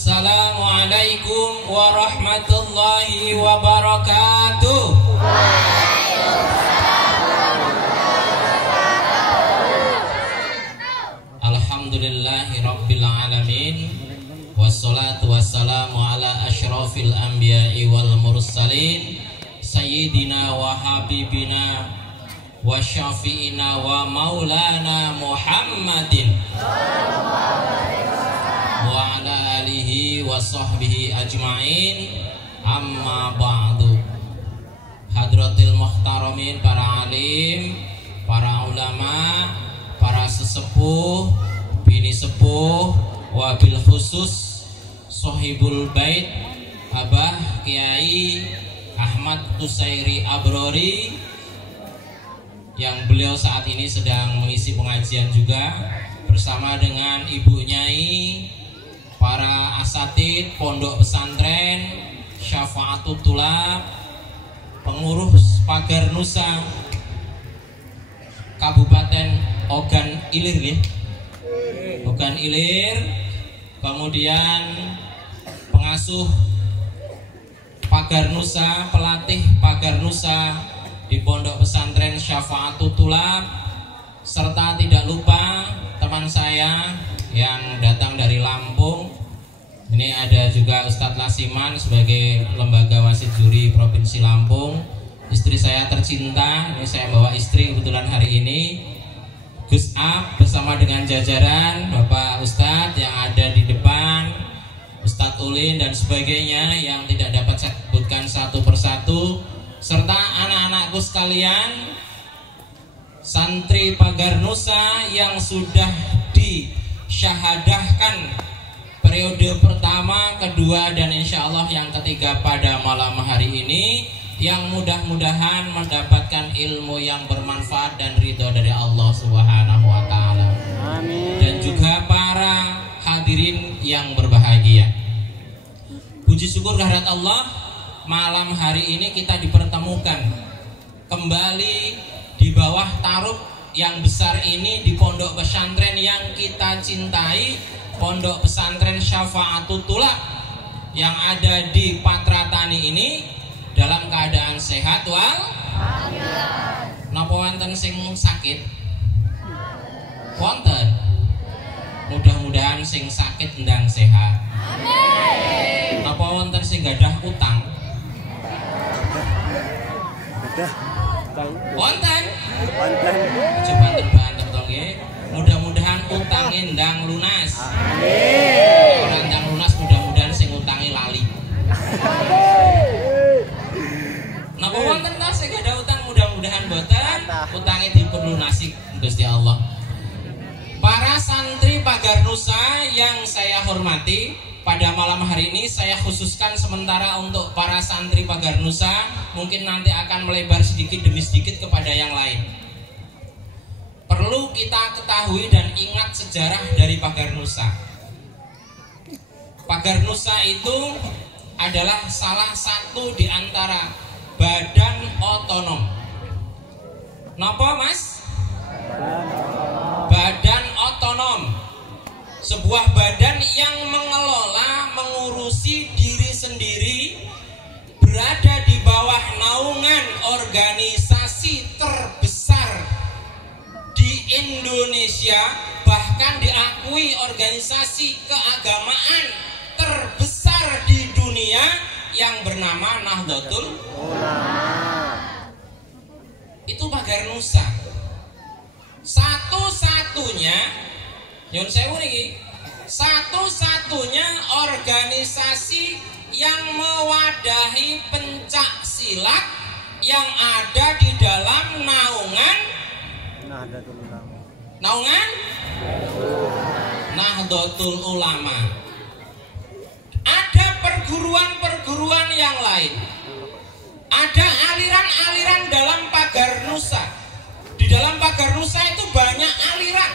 Assalamualaikum warahmatullahi wabarakatuh. Alhamdulillahi rabbil alamin. Wassalatu wassalamu ala asyrafil anbiya'i wal mursalin Sayyidina wa habibina wa syafi'ina wa maulana Muhammadin wa ala alihi wa sahbihi ajma'in. Amma ba'du. Hadratil muhtaramin, para alim, para ulama, para sesepuh, bini sepuh, wabil khusus Sohibul Bait Abah Kiai Ahmad Kusairi Abrori, yang beliau saat ini sedang mengisi pengajian juga bersama dengan Ibu Nyai, para asatid pondok pesantren Syafa'atul Tulab, pengurus Pagar Nusa Kabupaten Ogan Ilir ya? Ogan Ilir, kemudian pengasuh Pagar Nusa, pelatih Pagar Nusa di pondok pesantren Syafa'atul Tulab, serta tidak lupa teman saya yang datang dari Lampung. Ini ada juga Ustadz Lasiman sebagai lembaga wasit juri Provinsi Lampung. Istri saya tercinta, ini saya bawa istri kebetulan hari ini. Gus Ab bersama dengan jajaran Bapak Ustadz yang ada di depan, Ustadz Ulin dan sebagainya yang tidak dapat saya sebutkan satu persatu, serta anak-anakku sekalian, santri Pagar Nusa yang sudah disyahadahkan periode pertama, kedua, dan insya Allah yang ketiga pada malam hari ini, yang mudah-mudahan mendapatkan ilmu yang bermanfaat dan ridho dari Allah Subhanahu wa Ta'ala. Amin. Dan juga para hadirin yang berbahagia. Puji syukur kehadirat Allah, malam hari ini kita dipertemukan kembali di bawah tarub yang besar ini di pondok pesantren yang kita cintai, Pondok Pesantren Syafa'atul Tulab yang ada di Patratani ini, dalam keadaan sehat wal napa wonten sing sakit? Wonten. Mudah-mudahan sing sakit ndang sehat. Amin. Napa wonten sing gadah utang? Gadah. Wonten. Wonten. Coba banter to nggih. Mudah-mudahan utangnya ndang lunas. Amin. Orang ndang lunas, mudah-mudahan sing utangi lali. Napa wonten ta sing ada utang, mudah-mudahan boten utangnya dipunlunasi Gusti Allah. Para santri Pagar Nusa yang saya hormati, pada malam hari ini saya khususkan sementara untuk para santri Pagar Nusa, mungkin nanti akan melebar sedikit demi sedikit kepada yang lain. Perlu kita ketahui dan ingat sejarah dari Pagar Nusa. Pagar Nusa itu adalah salah satu di antara badan otonom. Napa Mas? Badan otonom. Sebuah badan yang mengelola, mengurusi diri sendiri, berada di bawah naungan organisasi terbesar di Indonesia, bahkan diakui organisasi keagamaan terbesar di dunia yang bernama Nahdlatul Ulama. Itu Pagar Nusa. Satu-satunya, nyun sewu niki, satu-satunya organisasi yang mewadahi pencak silat yang ada di dalam naungan Nahdlatul Ulama. Ada perguruan-perguruan yang lain, ada aliran-aliran dalam Pagar Nusa. Di dalam Pagar Nusa itu banyak aliran,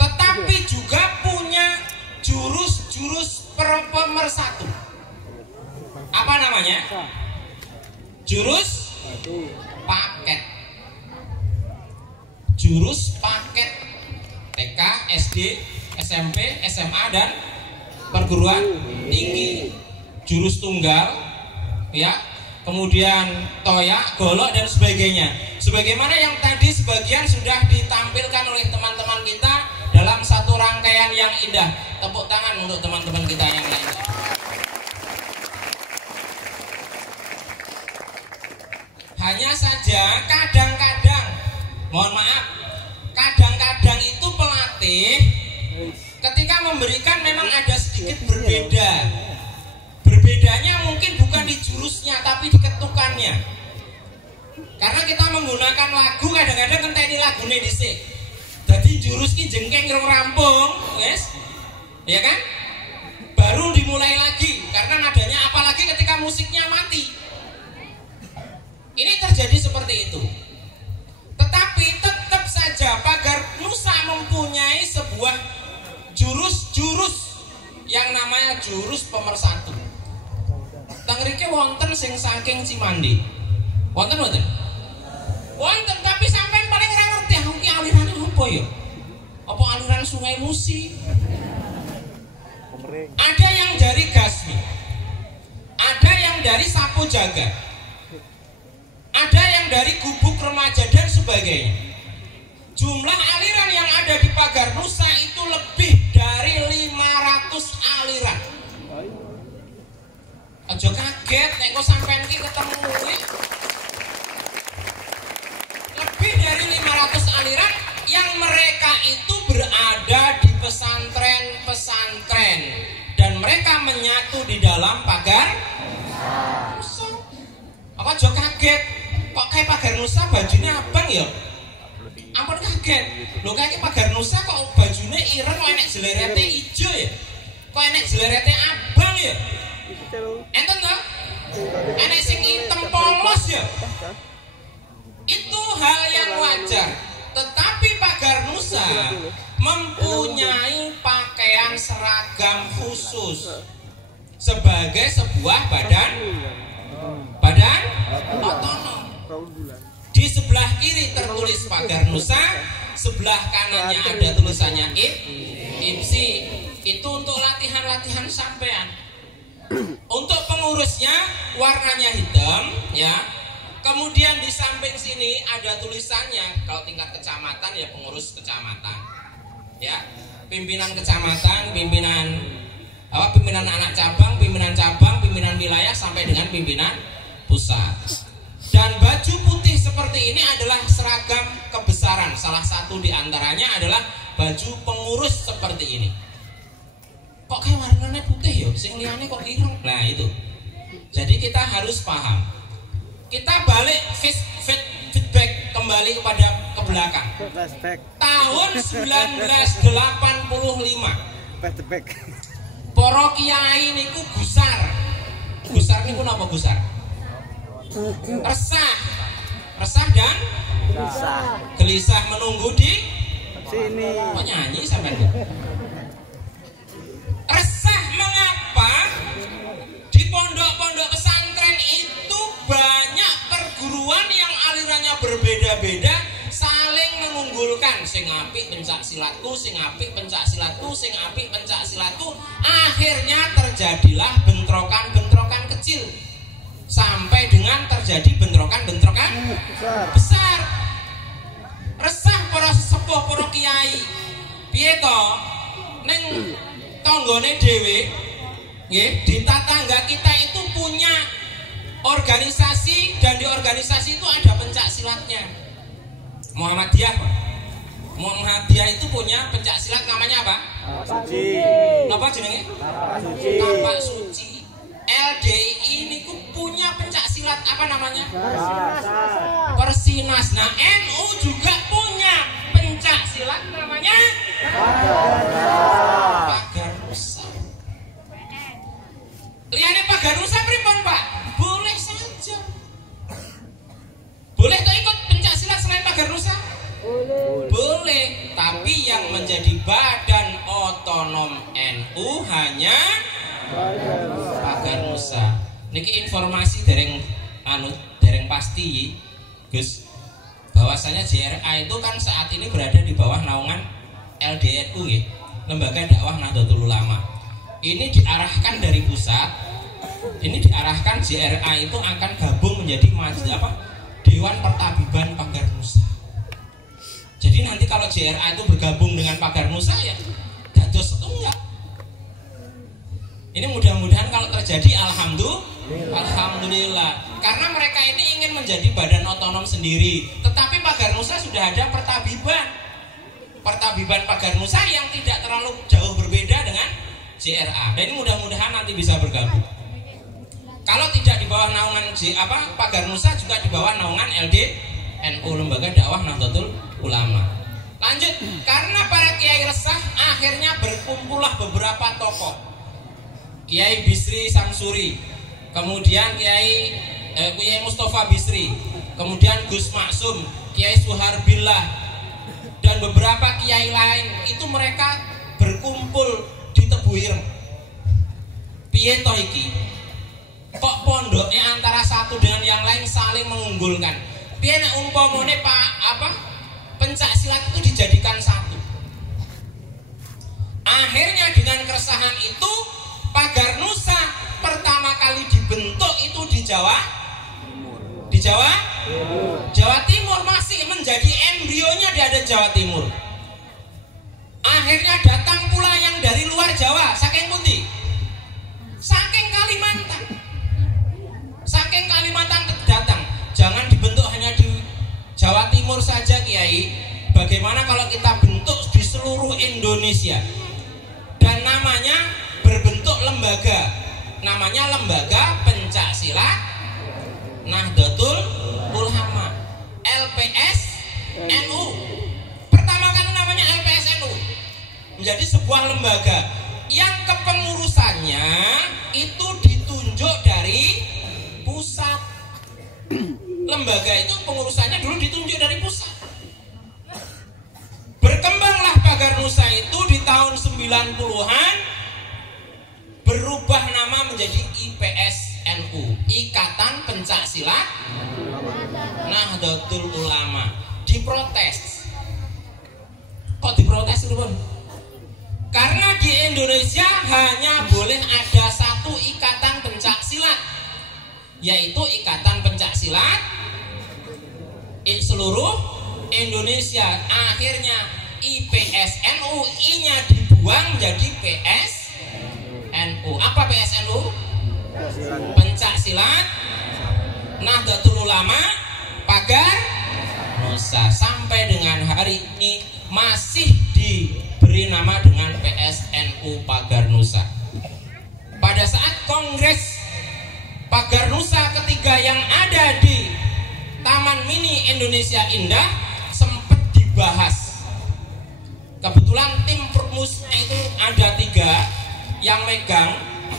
tetapi juga punya jurus-jurus pemersatu. Apa namanya? Jurus paket. Jurus paket TK, SD, SMP, SMA, dan perguruan tinggi, jurus tunggal, ya, kemudian toya, golok dan sebagainya. Sebagaimana yang tadi sebagian sudah ditampilkan oleh teman-teman kita dalam satu rangkaian yang indah. Tepuk tangan untuk teman-teman kita yang lainnya. Hanya saja kadang-kadang, mohon maaf, kadang-kadang itu pelatih ketika memberikan memang ada sedikit berbeda. Berbedanya mungkin bukan di jurusnya tapi di ketukannya. Karena kita menggunakan lagu kadang-kadang ngenteni lagune dhisik. Jadi jurus ki jengkeng rong rampung, guys. Ya kan? Baru dimulai lagi karena nadanya apalagi ketika musiknya mati. Ini terjadi seperti itu. Tetapi tetap saja Pagar Nusa mempunyai sebuah jurus-jurus yang namanya jurus pemersatu. Tangrike wonten sing saking Cimandi. Wonten wonten. Wonten tapi sampean paling ora ngerti aku ki alirane opo ya? Apa aliran Sungai Musi? Ada yang dari Gasmi. Ada yang dari Sapu Jagat. Ada yang dari Gubuk Remaja dan sebagainya. Jumlah aliran yang ada di Pagar Nusa itu lebih dari 500 aliran. Aja kaget nek kok sampean iki ketemu lebih dari 500 aliran yang mereka itu berada di pesantren-pesantren dan mereka menyatu di dalam Pagar Nusa. Apa aja kaget? Kok kayak Pagar Nusa bajunya abang ya? Ampun kaget. Lho kayak Pagar Nusa kok bajunya ireng kok enek jelerete ijo ya? Kok enek jelerete abang ya? Enten toh? Enek sing hitam polos ya? Itu hal yang wajar. Tetapi Pagar Nusa mempunyai pakaian seragam khusus sebagai sebuah badan otonom. Di sebelah kiri tertulis Pagar Nusa, sebelah kanannya ada tulisannya IPSI. Itu untuk latihan-latihan sampean. Untuk pengurusnya warnanya hitam, ya. Kemudian di samping sini ada tulisannya kalau tingkat kecamatan ya pengurus kecamatan, ya. Pimpinan kecamatan, pimpinan anak cabang, pimpinan wilayah sampai dengan pimpinan pusat. Dan baju putih seperti ini adalah seragam kebesaran. Salah satu di antaranya adalah baju pengurus seperti ini. Kok kayak warnanya putih ya? Sing liyane kok ireng. Nah itu. Jadi kita harus paham. Kita balik feedback kembali ke belakang. Tahun 1985. Para kiai niku gusar. Gusar niku napa gusar? Resah dan gelisah menunggu di sini. Kok nyanyi sampean? Resah mengapa? Di pondok-pondok pesantren itu banyak perguruan yang alirannya berbeda-beda, saling mengunggulkan. Sing apik pencak silatku, sing apik pencak silatku, sing apik pencak silatku. Akhirnya terjadilah bentrokan-bentrokan kecil. Sampai dengan terjadi bentrokan-bentrokan besar. Resah para sesepuh, para kiai. Piye to? Ning tanggane dhewe, nggih, di tetangga kita itu punya organisasi dan di organisasi itu ada pencak silatnya. Muhammadiyah. Muhammadiyah itu punya pencak silat namanya apa? Suci. Napa jenenge? Tapak Suci. LDI ini punya pencak silat apa namanya? Persinas. Nah NU juga punya pencak silat namanya Pagar Nusa. Liyane Pagar Nusa pripun Pak? Boleh saja. Boleh tuh ikut pencak silat selain Pagar Nusa? Boleh. Tapi yang menjadi badan otonom NU hanya Pagar Nusa. Niki informasi dereng pasti, Gus. Bahwasanya JRA itu kan saat ini berada di bawah naungan LDNU, Lembaga Dakwah Nahdlatul Ulama. ini diarahkan dari pusat, ini diarahkan JRA itu akan gabung menjadi Dewan Pertabiban Pagar Nusa. Jadi nanti kalau JRA itu bergabung dengan Pagar Nusa ya dados setunggal. Ini mudah-mudahan kalau terjadi alhamdulillah. Karena mereka ini ingin menjadi badan otonom sendiri, tetapi Pagar Nusa sudah ada Pertabiban Pagar Nusa yang tidak terlalu jauh berbeda dengan JRA. Dan ini mudah-mudahan nanti bisa bergabung. Kalau tidak di bawah naungan Pagar Nusa, juga di bawah naungan LDNU, Lembaga Dakwah Nahdlatul Ulama. Lanjut, karena para kiai resah, akhirnya berkumpullah beberapa tokoh. Kiai Bisri Samsuri, kemudian Kiai Mustafa Bisri, kemudian Gus Maksum, Kiai Suharbillah, dan beberapa kiai lain. Itu mereka berkumpul di Tebuireng. Piye toh iki? Kok pondoknya antara satu dengan yang lain saling mengunggulkan? Piye nek umpamane pencak silat itu dijadikan satu? Akhirnya dengan keresahan itu Pagar Nusa pertama kali dibentuk itu di Jawa Timur, masih menjadi embrionya di ada Jawa Timur. Akhirnya datang pula yang dari luar Jawa, saking pundi? Saking Kalimantan datang. Jangan dibentuk hanya di Jawa Timur saja, Kiai. Bagaimana kalau kita bentuk di seluruh Indonesia? Dan namanya berbentuk lembaga. Namanya Lembaga Pencak Silat Nahdlatul Ulama, LPSNU. Pertama kali namanya LPSNU. Menjadi sebuah lembaga yang kepengurusannya itu ditunjuk dari pusat. Lembaga itu pengurusannya dulu ditunjuk dari pusat. Berkembanglah Pagar Nusa itu di tahun 90-an, berubah nama menjadi IPSNU, Ikatan Pencak Silat Nahdlatul Ulama. Diprotes. Kok diprotes itu, Bun? Karena di Indonesia hanya boleh ada satu ikatan pencak silat, yaitu Ikatan Pencak Silat seluruh Indonesia. Akhirnya IPSNU, I-nya dibuang jadi PSNU. Apa PSNU? Pencak Silat Nahdlatul Ulama Pagar Nusa. Sampai dengan hari ini masih diberi nama dengan PSNU Pagar Nusa. Pada saat Kongres Pagar Nusa ketiga yang ada di Taman Mini Indonesia Indah sempat dibahas. Kebetulan tim Prukmusnya itu ada 3 yang megang.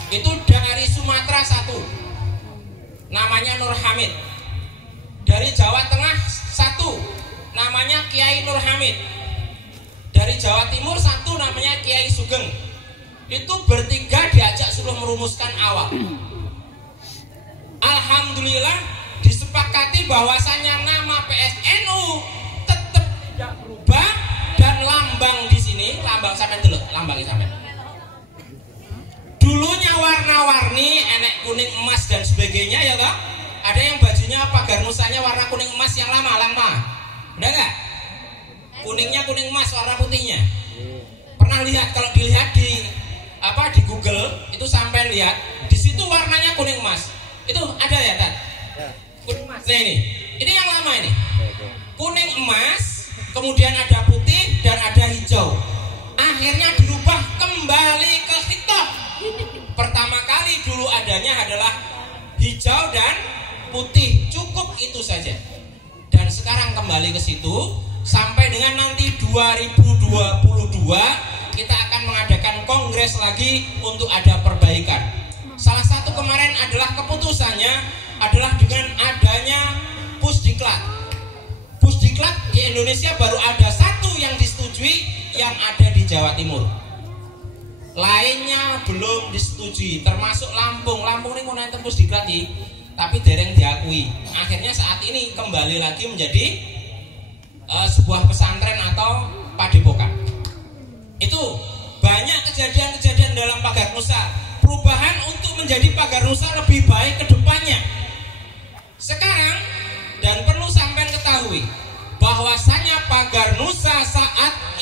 Itu dari Sumatera 1, namanya Nur Hamid. Dari Jawa Tengah 1, namanya Kiai Nur Hamid. Dari Jawa Timur 1, namanya Kiai Sugeng. Itu bertiga diajak suruh merumuskan awal. Alhamdulillah disepakati bahwasannya nama PSNU tetap tidak berubah, dan lambang di sini, lambang sampai dulu, lambang sampai. Dulunya warna-warni, enek kuning emas dan sebagainya ya toh. Ada yang bajunya Pagar Nusanya warna kuning emas yang lama. Udah enggak? Kuningnya kuning emas, warna putihnya. Pernah lihat? Kalau dilihat di Google itu sampai lihat di situ warnanya kuning emas. Itu ada ya, Tat? Kuning emas. Nah ini yang lama ini. Kuning emas, kemudian ada putih dan ada hijau. Akhirnya dirubah kembali ke hitam. Pertama kali dulu adanya adalah hijau dan putih, cukup itu saja. Dan sekarang kembali ke situ sampai dengan nanti 2022 kita akan mengadakan kongres lagi untuk ada perbaikan. Salah satu kemarin adalah keputusannya adalah dengan adanya Pusdiklat. Pusdiklat di Indonesia baru ada 1 yang disetujui, yang ada di Jawa Timur. Lainnya belum disetujui, termasuk Lampung. Lampung ini mau nonton Pusdiklat tapi dereng diakui. Akhirnya saat ini kembali lagi menjadi sebuah pesantren atau padepokan. Itu banyak kejadian-kejadian dalam Pagar Nusa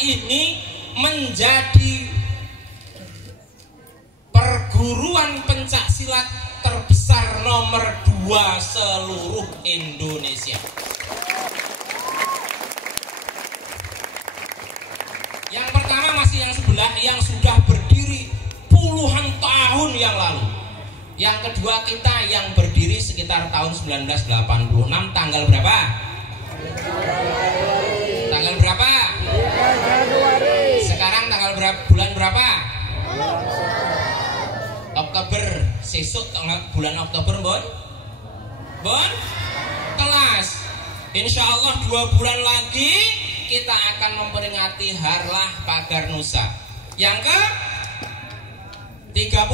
ini menjadi perguruan pencak silat terbesar nomor 2 seluruh Indonesia. Yang pertama masih yang sebelah yang sudah berdiri puluhan tahun yang lalu. Yang kedua kita yang berdiri sekitar tahun 1986. Tanggal berapa? Tanggal berapa? Sekarang tanggal berapa? Bulan berapa? Oktober. Sesuk bulan Oktober bon? Bon? Kelas. Insya Allah 2 bulan lagi kita akan memperingati Harlah Pagar Nusa. Yang ke 36.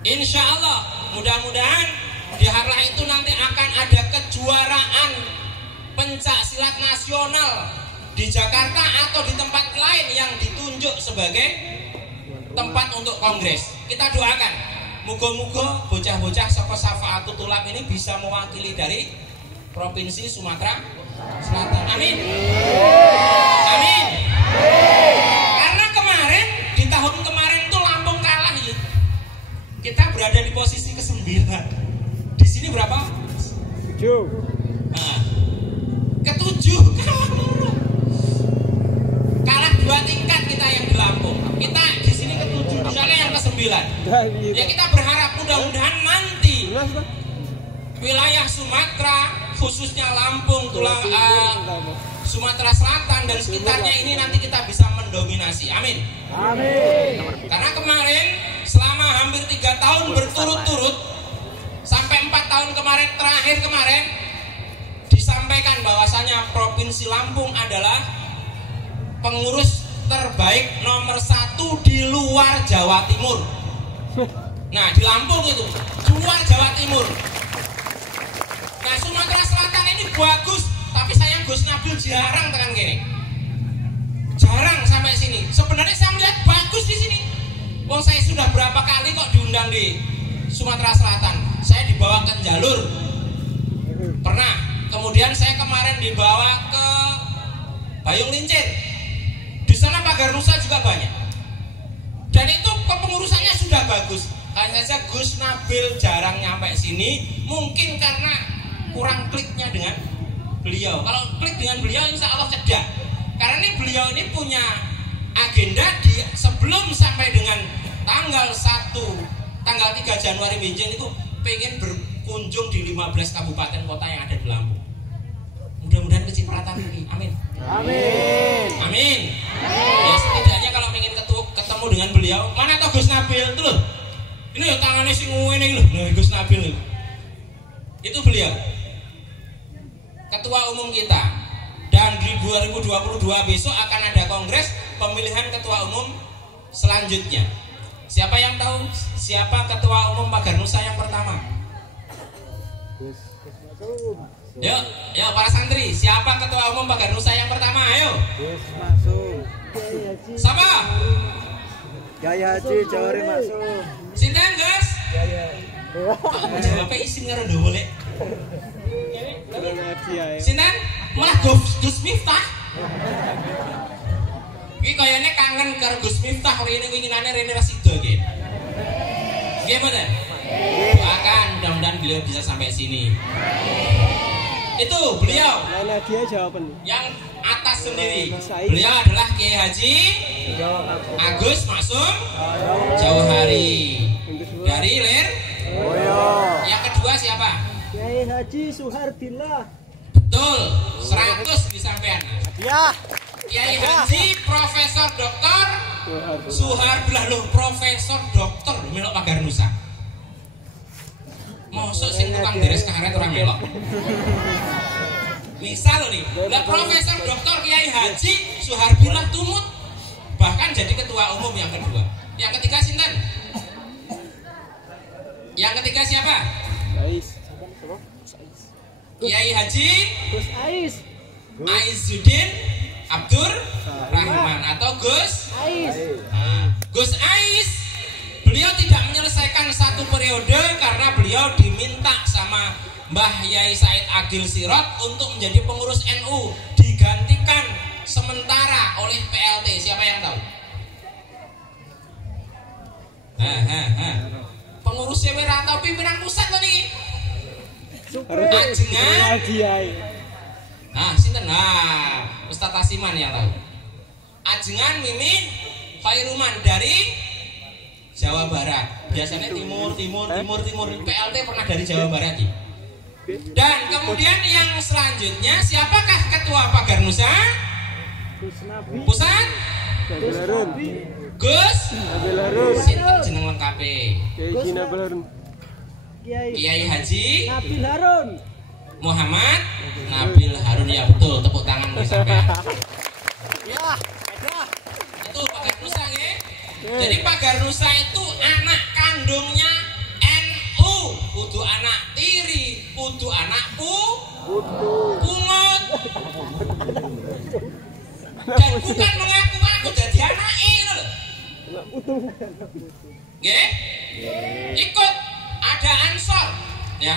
Insya Allah mudah-mudahan di Harlah itu nanti akan ada kejuaraan pencak silat nasional di Jakarta atau di tempat lain yang ditunjuk sebagai tempat untuk kongres. Kita doakan muga-muga bocah-bocah saka Safaatul Tulab ini bisa mewakili dari Provinsi Sumatera Selatan. Amin. Amin. Karena kemarin di tahun kemarin tuh Lampung kalah ya. Kita berada di posisi ke-9. Di sini berapa? 7. Nah, ke-7 kalah 2 tingkat kita yang di Lampung. Kita di sini ke-7, misalnya yang ke-9. Ya kita berharap mudah-mudahan nanti wilayah Sumatera khususnya Lampung, Sumatera Selatan dan sekitarnya ini nanti kita bisa mendominasi. Amin. Amin. Karena kemarin selama hampir 3 tahun berturut-turut sampai 4 tahun terakhir kemarin disampaikan bahwasanya Provinsi Lampung adalah pengurus terbaik nomor 1 di luar Jawa Timur. Nah di Lampung itu luar Jawa Timur. Nah Sumatera Selatan ini bagus, tapi sayang Gus Nabil jarang tekan gini, jarang sampai sini. Sebenarnya saya melihat bagus di sini. Wong saya sudah berapa kali kok diundang di Sumatera Selatan. Saya dibawa ke Jalur, pernah. Kemudian saya kemarin dibawa ke Bayung Lincir. Di sana Pagar Nusa juga banyak. Dan itu kepengurusannya sudah bagus. Hanya saja Gus Nabil jarang nyampe sini, mungkin karena kurang kliknya dengan beliau. Kalau klik dengan beliau insya Allah cedak. Karena ini beliau ini punya agenda di sebelum sampai dengan tanggal 3 Januari Benjing itu pengen berkunjung di 15 kabupaten kota yang ada di Lampung. Mudah-mudahan kecipratan ini. Amin. Amin. Amin. Ya setidaknya kalau pengen ketemu dengan beliau, mana toh Gus Nabil itu loh. Ini ya tangannya si ngene iki lho, Gus Nabil itu. Itu beliau. Ketua umum kita. Dan di 2022 besok akan ada kongres pemilihan ketua umum selanjutnya. Siapa yang tahu siapa ketua umum Pagar Nusa yang pertama? Yuk, para santri, siapa ketua umum Pagar Nusa yang pertama? Ayo. Siapa? Gaya Haji Jawari masuk. Sinten, Gus? Gaya. Jawabnya isi ngerondo boleh. Sinten? Malah Gus Miftah. Iki kayaknya kangen karo Gus Miftah, rene winginane rene ra sida nggih. Nggih mboten? Doakan mudah-mudahan beliau bisa sampai sini. Itu beliau. Mana dia jawaban? Yang atas sendiri. Beliau adalah Kiai Haji Agus Maksum Jauhari dari Lir. Yang kedua siapa? Kiai Haji Suhardillah. Betul, 100 disampaikan. Ya. Kiai Haji Profesor Doktor Suhardillah loh, Profesor Doktor melok Pagar Nusa. Mosok sing tukang beres karet ora melok. Misal nih, lah Profesor Doktor Kiai Haji Suhardillah Tumut bahkan jadi ketua umum yang kedua. Yang ketiga sinten? Yang ketiga siapa? Kiai Haji Gus Ais. Aizuddin Abdur Rahman atau Gus Ais. Nah, Gus Ais beliau tidak menyelesaikan 1 periode karena beliau diminta sama Mbah Yai Said Agil Sirot untuk menjadi pengurus NU, digantikan sementara oleh PLT. Siapa yang tahu? Pengurusnya ora tahu pimpinan pusat tadi. Ajengan. Nah, sinten? Nah, Ustaz Tasiman yang tahu. Ajengan Mimin Khairuman dari Jawa Barat. Biasanya timur. PLT pernah dari Jawa Barat ya. Dan kemudian yang selanjutnya, siapakah ketua Pagar Nusa? Pusat? Gus? Sinten jeneng lengkape? Kiai Haji Nabil Harun. Muhammad Nabil Harun, ya betul, tepuk tangan buat sampean. Ya, Itu Pagar Nusa ya. Jadi Pagar Nusa itu anak kandungnya NU, kudu anak tiri, kudu anak pungut. Dan bukan mengaku-ngaku jadi anak ini loh. Nggih? Ikut ada Ansor ya.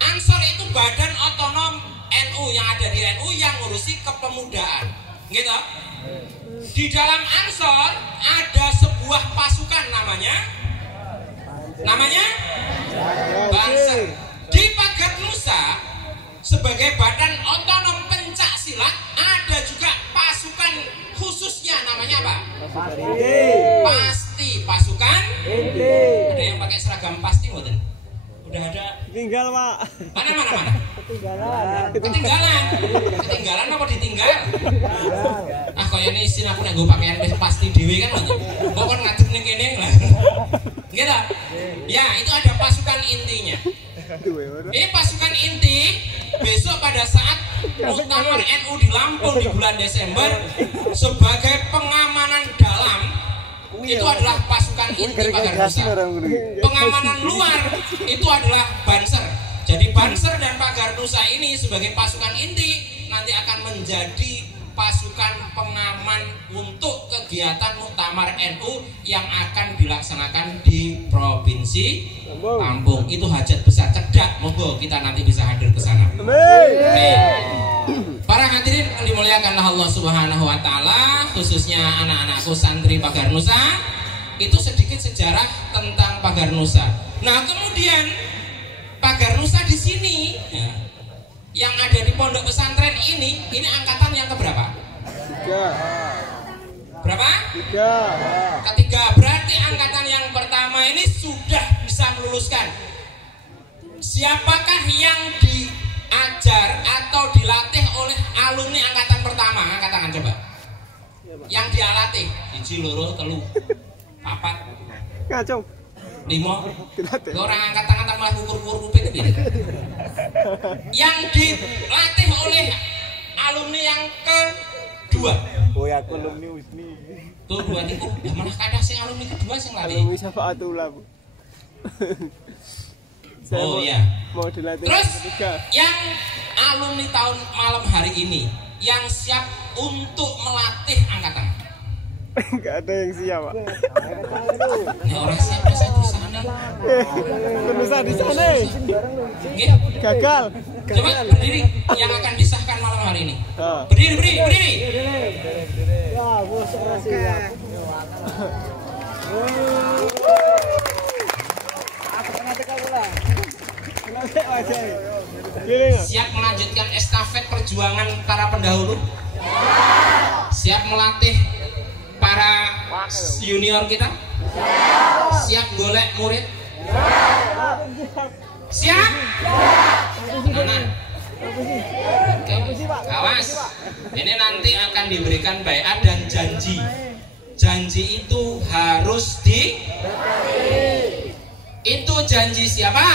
Ansor itu badan otonom NU yang ada di NU yang ngurusi kepemudaan. Gitu. Di dalam Ansor ada sebuah pasukan namanya Banser. Di Pagar Nusa sebagai badan otonom pencak silat ada juga pasukan khususnya namanya apa? Pasti pasukan. Ada yang pakai seragam pasti mboten? Udah ada. tinggal, Pak. Mana? Ketinggalan apa ditinggal? Ah, koyone isin aku nek nggo pakaian wis pasti dhewe kan ngono. Kok kon ngadeg ning kene lah. Gitu. Ya, itu ada pasukan intinya. Ini pasukan inti besok pada saat Muktamar NU di Lampung di bulan Desember sebagai pengamanan dalam itu adalah pasukan inti Pagar Nusa. Pengamanan luar itu adalah Banser. Jadi Banser dan Pagar Nusa ini sebagai pasukan inti nanti akan menjadi pasukan pengaman untuk kegiatan Muktamar NU yang akan dilaksanakan di Provinsi Lampung. Itu hajat besar, cedak, monggo kita nanti bisa hadir ke sana. Para hadirin yang dimuliakan Allah Subhanahu wa taala, khususnya anak-anakku santri Pagar Nusa, itu sedikit sejarah tentang Pagar Nusa. Nah, kemudian Pagar Nusa di sini ya, yang ada di pondok pesantren ini angkatan yang keberapa? 3. Berapa? 3. Ketiga. Berarti angkatan yang pertama ini sudah bisa meluluskan. Siapakah yang diajar atau dilatih oleh alumni angkatan pertama? Angkat tangan coba. Yang dilatih 1, 2, 3, 4. Ngacung. 5. Orang angkat tangan malah ukur-ukur kuping itu. Yang dilatih oleh alumni yang kedua. Oh ya, aku alumni Wisni. Tuh 2 itu malah kadang sing alumni kedua sing latih. Alumni Syafa'atullah, Bu. Oh iya. Mau dilatih. Terus yang alumni tahun malam hari ini yang siap untuk melatih angkatan. Enggak ada yang siap, Pak. Ini orang siap di sana. Penusa di sana. Nggih. Gagal. Coba berdiri yang akan disahkan malam hari ini. Ha. Berdiri. Ya, bos siap. Aku pernah tekan ulang. Siap melanjutkan estafet perjuangan para pendahulu. Siap melatih para junior kita. Siap golek murid. Siap? Nah. Oke. Awas. Ini nanti akan diberikan baiat dan janji. Janji itu harus itu janji siapa?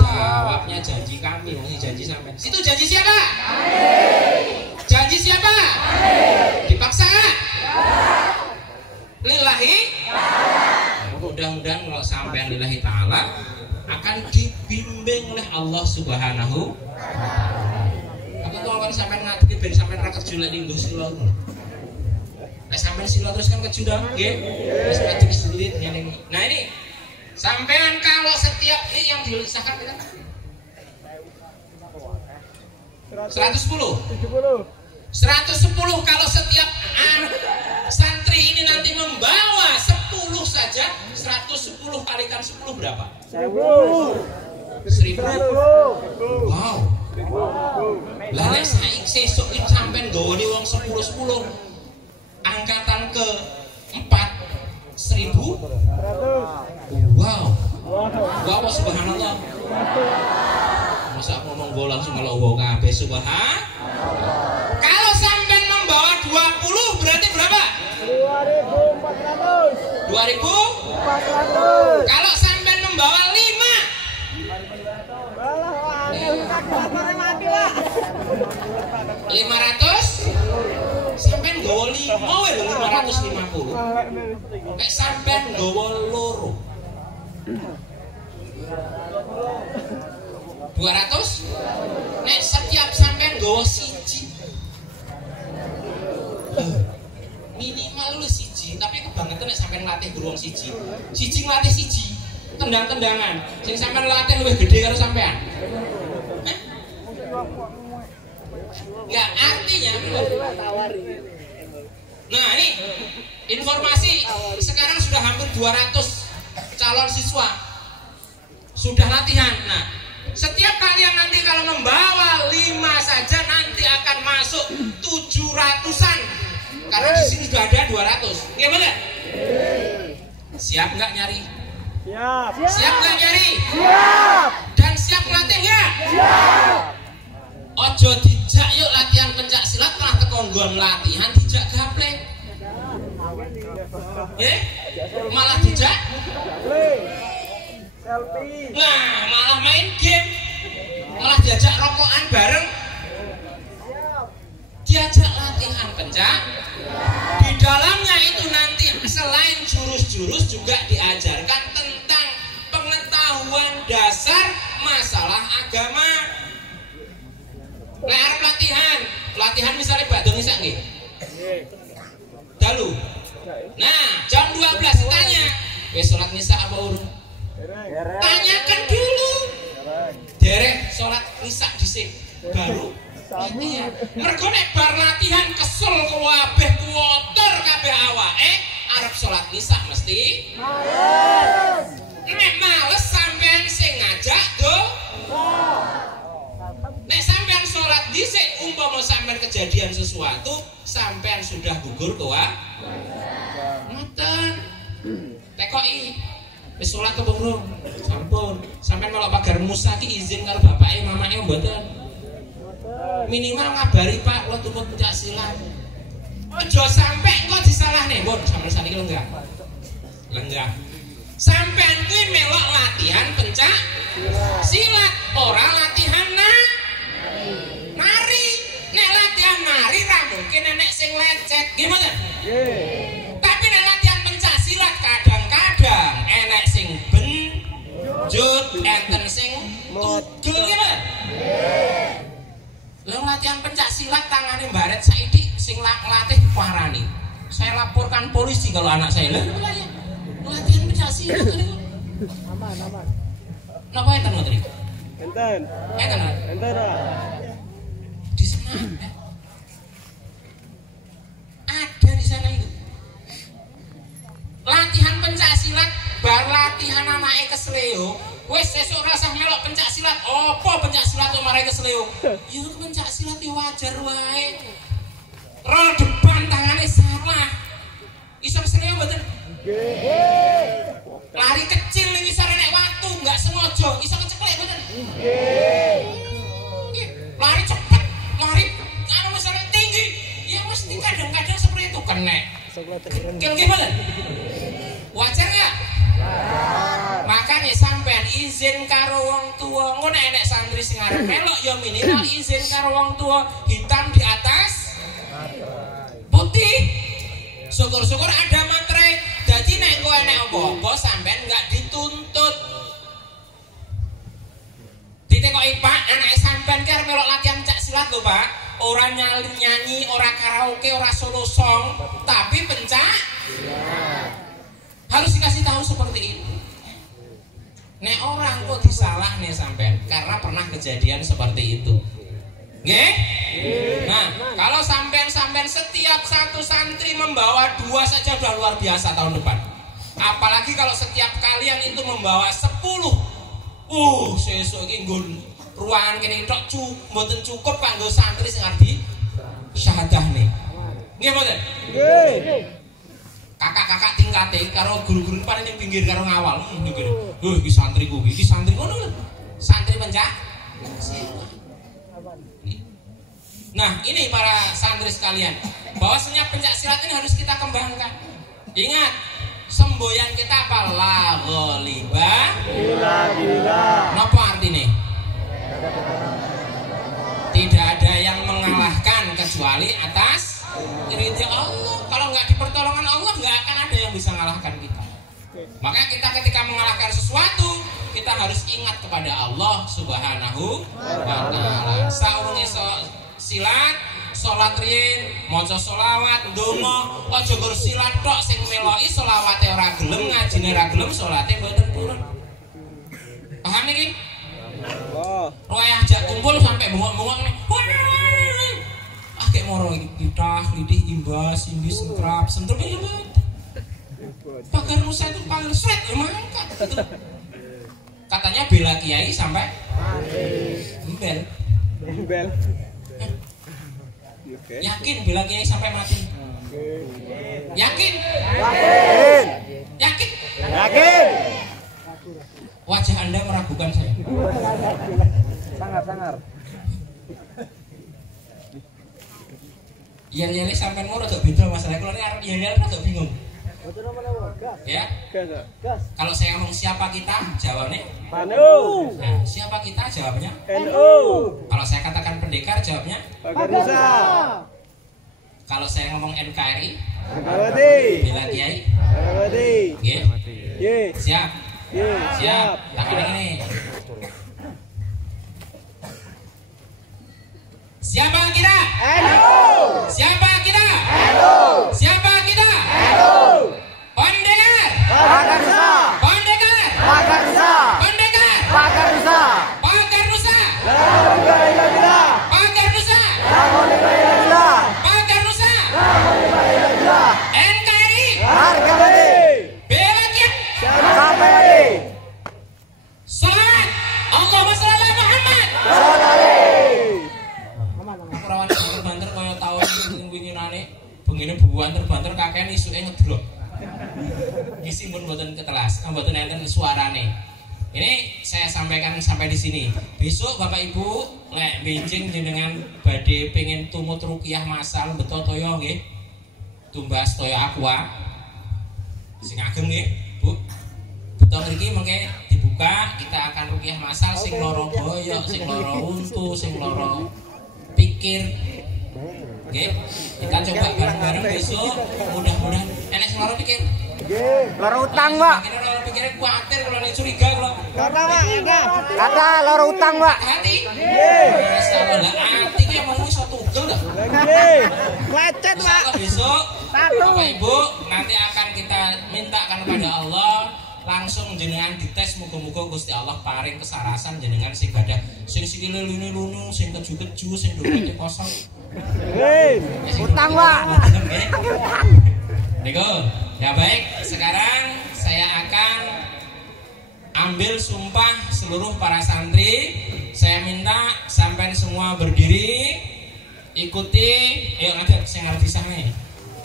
Jawabnya janji kami, masih janji sampai. Situ janji siapa? Janji siapa? Dipaksa? Lillahi? Mudah-mudahan kalau sampai lillahi ta'ala akan dibimbing oleh Allah Subhanahu. Aku tuh akan sampai ngadepin ben sampai ra kerja lek ning sila. Nek sampai sila terus kan kerja ndang nggih. Wis ngadep sulit ngene. Nah ini Sampean kalau setiap ini yang diusahakan kita 110. 110 kalau setiap santri ini nanti membawa 10 saja, 110 kalikan 10 berapa? 1000. Wow. Lah nek saiki sesuk iki sampean nggone wong 10 angkatan ke 4 1000. Wow. Wow, subhanallah. Masa ngomong gue langsung kalau wow kabeh subhan. Kalau sampai membawa 20 berarti berapa? 2400. 2400. Kalau sampai membawa 5 500 sampai nggawa 5 lho 550. Nek sampai nggawa loro 200. Nek setiap sampean nggawa siji minimal lu siji, tapi kebangetan nek sampean latih beruang siji ngelatih siji tendang-tendangan sing sampean latih luwih gede karo sampean. Ya artinya nah ini informasi sekarang sudah hampir 200 calon siswa sudah latihan. Nah setiap kalian nanti kalau membawa 5 saja nanti akan masuk 700-an karena di sini sudah ada 200. Gimana? Siap nggak nyari? Siap. Siap nggak nyari? Siap. Dan siap ngelatih nggak? Siap. Ojo dijak yuk latihan pencak silat telah tekonggon latihan dijak gaplek. Malah dijak selfie. nah malah main game, malah diajak rokokan bareng, diajak latihan pencak. Di dalamnya itu nanti selain jurus-jurus juga diajarkan tentang pengetahuan dasar masalah agama. Nah latihan misalnya Mbak Dong isak nggih dalu. Nah jam 12 tanya wis sholat nisa apa urung? Tanyakan dulu. Derek sholat nisa dhisik baru latihan. Mergo nek bar latihan kesel kabeh kuotor kabeh awake arep sholat nisa mesti males. Nek males sampean sing ngajak do. Nek sampean sholat dhisik umpama sampean kejadian sesuatu sampean sudah gugur kowe. Ngoten. Tekoki wis sholat apa belum? Sampun. Sampean melok pagar Musa ki izin karo bapake mamake mboten. Minimal ngabari Pak lo tumpuk pencak silat. Ojo sampe engko disalahne, Mun. Sampeyan saniki lenggah. Lenggah. Sampean kuwi melok latihan pencak silat, ora latihan nari. Nek latihan nari ra mungkin enek sing lecet. Gimana? Tapi nek latihan pencak silat kadang-kadang enek sing benjut, enten sing tudul gimana? Lalu latihan pencak silat tangane baret saiki sing latih parani. Saya laporkan polisi kalau anak saya latihan pencak silat niku. Aman. Napa enten ngoten niku? Enten. Enten. Di sana ada di sana itu. Latihan pencak silat bar latihan anake kesleo. Wes sesuk rasah melok pencak silat. Apa pencak silat kok marai kesleo? Ya pencak silat ya wajar wae. Ro depan tangane salah. Iso kesleo mboten? Nggih. Lari kecil ning isor nek watu enggak sengaja iso keceklek mboten? Nggih. Lari cepet, lari anu misalnya tinggi. Ya mesti kadang-kadang seperti itu kena. Kil mboten? Wajar enggak? Makanya sampean izin karo wong tua. Ngono enek santri sing arep melok ya minimal izin karo wong tua, hitam di atas putih. Syukur-syukur ada materai. Jadi nek kowe enek apa-apa sampean enggak dituntut. Ditekoki Pak, anake sampean ki arep melok latihan pencak silat lho Pak. Ora nyanyi, ora karaoke, ora solo song, tapi pencak harus dikasih tahu seperti itu. Nek orang kok disalah nih sampean karena pernah kejadian seperti itu. Nggih? Nah, kalau sampean setiap satu santri membawa 2 saja udah luar biasa tahun depan. Apalagi kalau setiap kalian itu membawa 10. Sesuk iki nggon ruangan kene tok mboten cukup kanggo santri sing arep syahadah nih. Nggih mboten? Nggih. Kakak-kakak tingkate karo guru-guru paling ning pinggir karo ngawal. Iki santriku iki santri ngono lho. Santri pencak. Nah, ini para santri sekalian, bahwasanya pencak silat ini harus kita kembangkan. Ingat, semboyan kita apa? La ghaliba illa. Napa artinya? Tidak ada yang mengalahkan kecuali atas ridha Allah. Kalau nggak di pertolongan Allah, nggak akan ada yang bisa mengalahkan kita. Maka kita ketika mengalahkan sesuatu, kita harus ingat kepada Allah Subhanahu wa Ta'ala. Saurunge silat, sholat riyin, maca sholawat, ndonga, aja gur silat tok sing meloki sholawate ora gelem, ngajine ora gelem, sholate mboten purun. Paham iki? Roe ajak kumpul sampai bengok-bengok nih. Kayak moro iki kitah, lidih imbas, imbis sentrap, sentrap iki mboten. Pagar Nusa itu paling sret mangkat gitu. Katanya bela kiai sampai embel. Yakin bela kiai sampai mati? Yakin? Yakin? Wajah Anda meragukan saya. Sangar. Iya sampai murah tuh beda masalah. Kalau ini rada bingung. Ya. Kalau saya ngomong siapa kita, jawabnya NU. Nah, siapa kita, jawabnya NU. Kalau saya katakan pendekar, jawabnya Pagarusa. Kalau saya ngomong NKRI, Megawati. bela kiai, Megawati. Nggih. Siap. Siap. Tangan ini. Siapa kita? NU. Siapa kita? NU. Siapa kita? NU. Pendekar. Pagarusa. Pendekar. Pagarusa. Pendekar. Pagarusa. Pagar Nusa. Alhamdulillah. Pagar Nusa. Alhamdulillah. Pagar Nusa. Alhamdulillah. NKRI. Harga mati. Bela kiai. Sampai mati. Salat. Allahumma shalli ala Muhammad. Sholali. Perawan banter kaya tahun winginane bengine banter kakean isuke ngedrop. Isi pun mboten ketelas, mboten enten suarane. Ini saya sampaikan sampai di sini. Besok Bapak Ibu lek benjing jenengan badhe pengen tumut ruqyah masal beto toyo nggih. Tumbas toyo aqua. Sing ageng nggih, Bu. Beto mriki mengke dibuka, kita akan ruqyah masal sing loro boyok, sing loro untu, sing loro pikir. Oke, kita coba bareng-bareng besok. Mudah-mudahan enek sing loro pikir. Loro utang, Pak. Kira loro pikirnya kuatir kalau nek curiga kalau. Kata, Pak. Kata loro utang, Pak. Hati. Masalah lah hati ki emang iso tugel dah. Nggih. Lecet, Pak. Insyaallah besok Bapak Ibu nanti akan kita mintakan kepada Allah langsung jenengan dites, muga-muga Gusti Allah paring kesarasan jenengan sing gadah sing sikile lunu-lunu, sing keju-keju, sing dompete kosong. Utang, Pak. Niku. Ya baik, sekarang saya akan ambil sumpah seluruh para santri. Saya minta sampai semua berdiri, ikuti. Ayo ada sing arep disane.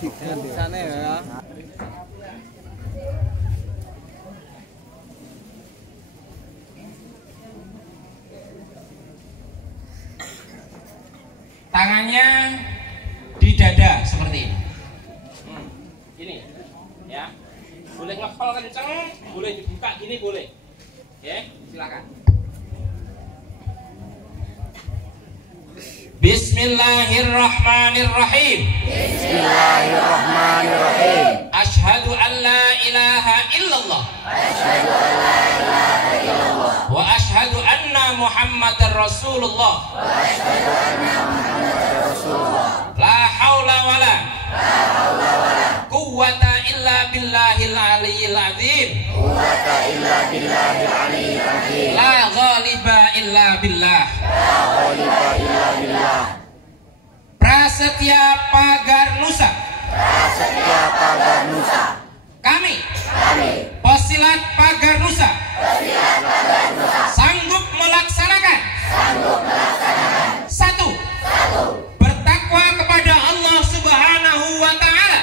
Disane ya. Tangannya di dada seperti ini. Ini ya. Boleh ngepel kenceng, boleh dibuka gini boleh. Ya, silakan. Bismillahirrahmanirrahim. Bismillahirrahmanirrahim. Asyhadu an la ilaha illallah. Asyhadu an la ilaha illallah. Wa asyhadu anna Muhammadar Rasulullah. Wa asyhadu anna Muhammadar Rasulullah. La haula wala La haula wala quwwata illa billahil aliyyil azim. azim. quwwata illa billahil aliyyil azim. La ghaliba illa billah. La ghaliba illa billah. Prasetya Pagar Nusa. Prasetya Pagar Nusa. Kami Posilat Pagar Nusa sanggup melaksanakan. Satu, bertakwa kepada Allah Subhanahu wa Ta'ala.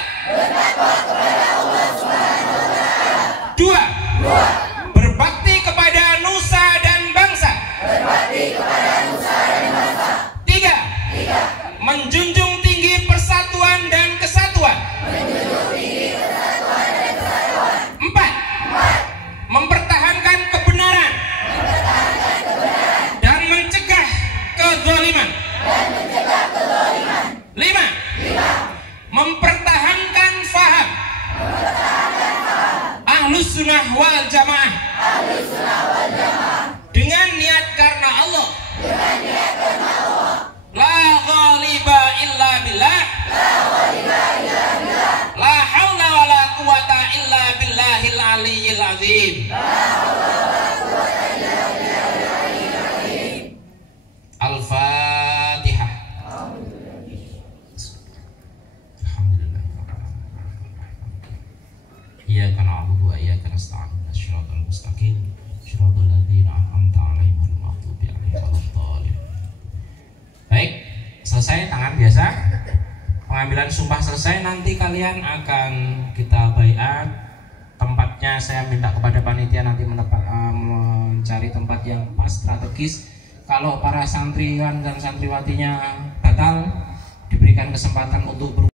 Dua, berbakti kepada nusa dan bangsa. Tiga, menjunjung tinggi persatuan dan kesatuan. Empat, mempertahankan kebenaran dan mencegah kezaliman. Lima, mempertahankan faham Ahlus Sunnah wal Jamaah dengan niat karena Allah. La ghaliba illa billah. La haula wa la quwata illa billahil aliyyil azim. Al-Fatihah. Iyyaka na'budu wa iyyaka nasta'in. Shiratal mustaqim. Shiratal ladzina an'amta 'alaihim ghairil maghdubi 'alaihim waladdallin. Baik, selesai tangan biasa. Pengambilan sumpah selesai, nanti kalian akan kita baiat. Tempatnya saya minta kepada panitia nanti mencari tempat yang pas strategis. Kalau para santriwan dan santriwatinya batal, diberikan kesempatan untuk